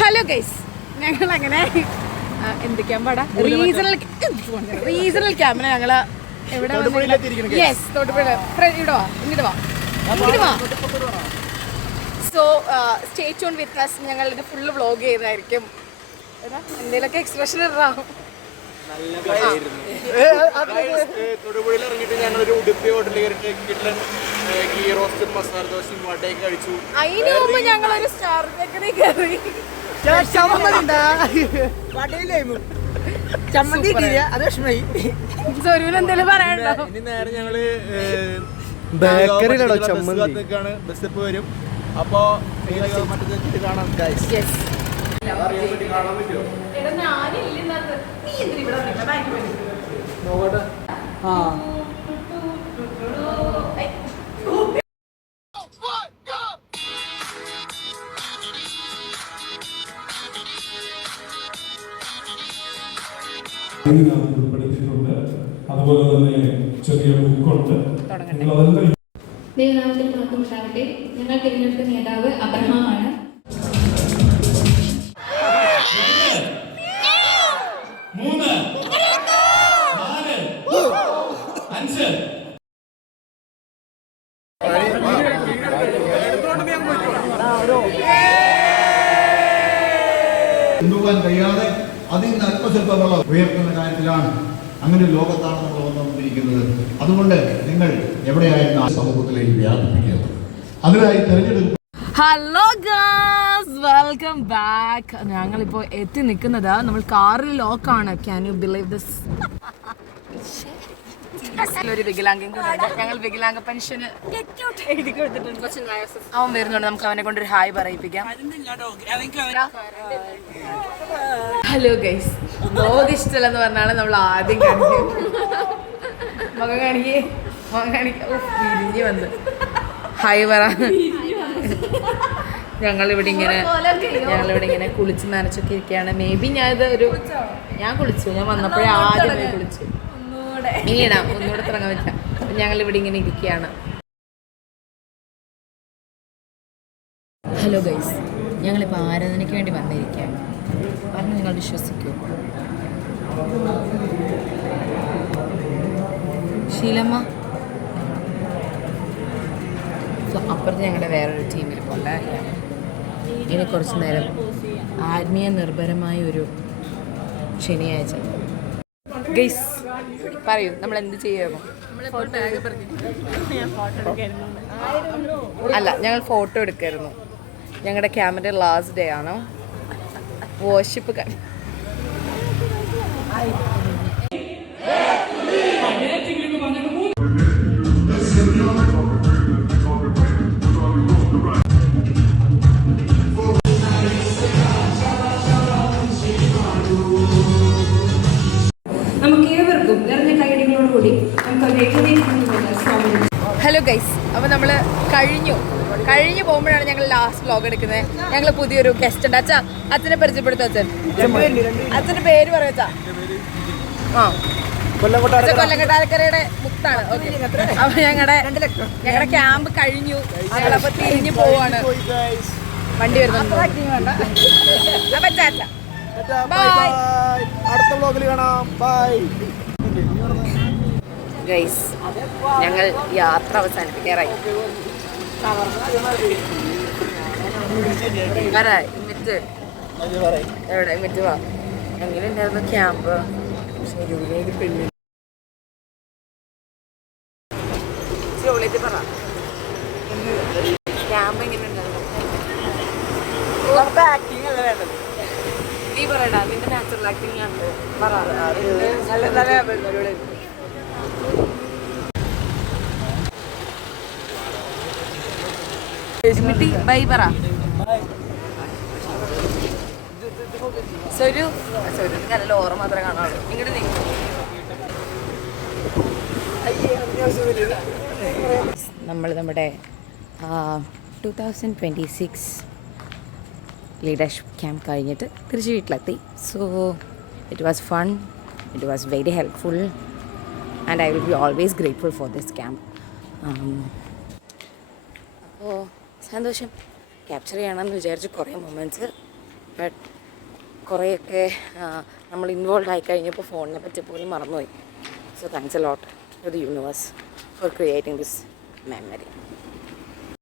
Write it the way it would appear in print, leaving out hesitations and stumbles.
Hello guys, ഞങ്ങൾ അങ്ങനെ എന്തൊക്കെയാ പാടാ റീജണൽ ക്യാമ്പിന് ഞങ്ങള് എവിടെ യെസ് തൊടുപുഴ ഇങ്ങോട്ട് വാ. സോ സ്റ്റേ ട്യൂൺ വിത്ത് us. ഞങ്ങൾ ഇത് ഫുള്ള് വ്ളോഗ് ചെയ്യുന്നതായിരിക്കും. എന്തെങ്കിലുമൊക്കെ എക്സ്പ്രഷൻ ഇടാം. തൊടുപുഴയിൽ ഇറങ്ങിയിട്ട് ഞങ്ങളൊരു ഉടുപ്പി ഹോട്ടലിൽ കയറിയിട്ട് കിട്ടലൻ ഗീ റോസ്റ്റ് മസാല ദോശയും വടയും കഴിച്ചു. അതിന് മുമ്പ് ഞങ്ങളൊരു സ്റ്റാർ ബേക്കറി കയറി. എന്തെങ്കിലും പറയാനുണ്ടോ? ഇനി നേരെ ഞങ്ങള് ബസ് ഇപ്പൊ വരും. അപ്പൊ മറ്റേ കാണാം ഗൈസ്. കാണാൻ പറ്റുമോ? നോക്കട്ടെ. ഉൾപ്പെടുത്തിയിട്ടുണ്ട്. അതുപോലെ തന്നെ ചെറിയ ബുക്കുണ്ട്. ദൈവനാമത്തിൽ മഹത്വം ഉണ്ടാകട്ടെ. ഞങ്ങൾ തിരഞ്ഞെടുത്ത നേതാവ് അബ്രഹാമാണ്. കൊണ്ടുപോകാൻ കഴിയാതെ അതിൽ നിന്ന് അല്പസ്വല്പമുള്ള ഉയർത്തുന്ന കാര്യത്തിലാണ്. അങ്ങനെ ലോകത്താണ് നമ്മൾ വന്നുകൊണ്ടിരിക്കുന്നത്. അതുകൊണ്ട് നിങ്ങൾ എവിടെയായിരുന്നു ആ സമൂഹത്തിലേക്ക് വ്യാപിപ്പിക്കുന്നത്. അതിനായി തെരഞ്ഞെടുപ്പ്. Hello guys, welcome back. ഞങ്ങളിപ്പോൾ എത്തി നിൽക്കുന്നത് നമ്മൾ കാറിൽ ലോക്കാണ്. Can you believe this? ഒരു വികലാംഗം കൂടെ. ഞങ്ങൾ വികലാംഗ പെൻഷന് എഴുതി കൊടുത്തിട്ടുണ്ട്. അവൻ വരുന്നുണ്ട്, നമുക്ക് അവനെ കൊണ്ടൊരു ഹായ് പറയിപ്പിക്കാം. ഹലോ ഗൈസ്, ഇഷ്ടമല്ലെന്ന് പറഞ്ഞാണ് നമ്മൾ ആദ്യം കാണിക്കും. മുഖം കാണിക്കേ പിരിഞ്ഞ് വന്ന് ഹായ് പറ. ഞങ്ങളിവിടെ ഇങ്ങനെ കുളിച്ച് നനച്ചൊക്കെ ഇരിക്കുകയാണ്. മേ ബി ഞാൻ കുളിച്ചു. ഞാൻ വന്നപ്പോഴേ ആദ്യം കുളിച്ചു. ഇനിയിടാം, ഒന്നുകൂടെ തുടങ്ങാൻ പറ്റില്ല. അപ്പം ഞങ്ങളിവിടെ ഇങ്ങനെ ഇരിക്കുകയാണ്. ഹലോ ഗൈസ്, ഞങ്ങളിപ്പോൾ ആരാധനയ്ക്ക് വേണ്ടി വന്നിരിക്കുകയാണ്. പറഞ്ഞ് നിങ്ങൾ വിശ്വസിക്കൂ. ശീലമ്മ അപ്പുറത്ത് ഞങ്ങളുടെ വേറൊരു ടീമിൽ കൊണ്ട് ഇനി കുറച്ച് നേരം ആത്മീയ നിർഭരമായ ഒരു ശനിയാഴ്ച. ഗൈസ് പറയൂ, നമ്മൾ എന്ത് ചെയ്യുമോ? അല്ല, ഞങ്ങൾ ഫോട്ടോ എടുക്കായിരുന്നു. ഞങ്ങളുടെ ക്യാമറ ലാസ്റ്റ് ഡേ ആണ്. വർഷിപ്പ് ഹലോ ഗൈസ്, അപ്പോൾ നമ്മൾ കഴിഞ്ഞു പോകുമ്പോഴാണ് ഞങ്ങൾ ലാസ്റ്റ് വ്ലോഗ് എടുക്കുന്നത്. ഞങ്ങൾ പുതിയൊരു ഗസ്റ്റ് ഉണ്ട്. അച്ഛനെ പരിചയപ്പെടുത്തും. അച്ഛൻ്റെ പേര് പറയാ. കൊല്ലങ്കട്ടാലക്കരയുടെ മുത്താണ്. ഓക്കെ, അപ്പോൾ ഞങ്ങളുടെ ക്യാമ്പ് കഴിഞ്ഞു. ഞങ്ങളപ്പോൾ തിരിഞ്ഞു പോവാണ്. വണ്ടി വരുന്നുണ്ട്. അപ്പം ചാച്ച ബൈ. അടുത്ത വ്ലോഗിൽ കാണാം. ബൈ ഗൈസ്, ഞങ്ങൾ യാത്ര അവസാനിപ്പിക്കാറായി. എവിടെ വാ. എങ്ങനെ ഉണ്ടായിരുന്നു ക്യാമ്പ്? പറ, ക്യാമ്പ് എങ്ങനെ ഉണ്ടായിരുന്നു? നീ പറയടാ, നിന്റെ നാച്ചുറൽ ആക്ടിങ് ആണ്. പറ. ബൈ പറ. നല്ല ഓർമ്മ മാത്രമേ കാണാറുള്ളൂ. ഇങ്ങോട്ട് നമ്മൾ നമ്മുടെ 2026 ലീഡർഷിപ്പ് ക്യാമ്പ് കഴിഞ്ഞിട്ട് തിരിച്ച് വീട്ടിലെത്തി. So it was fun, it was very helpful and I will be always grateful for this camp. അപ്പോൾ സന്തോഷം ക്യാപ്ചർ ചെയ്യണമെന്ന് വിചാരിച്ച് കുറേ മൊമെൻറ്റ്സ് ബട്ട് കുറേയൊക്കെ നമ്മൾ ഇൻവോൾവ് ആയി കഴിഞ്ഞപ്പോൾ ഫോണിനെ പറ്റി പോലും മറന്നുപോയി. So thanks a lot to the universe for creating this memory.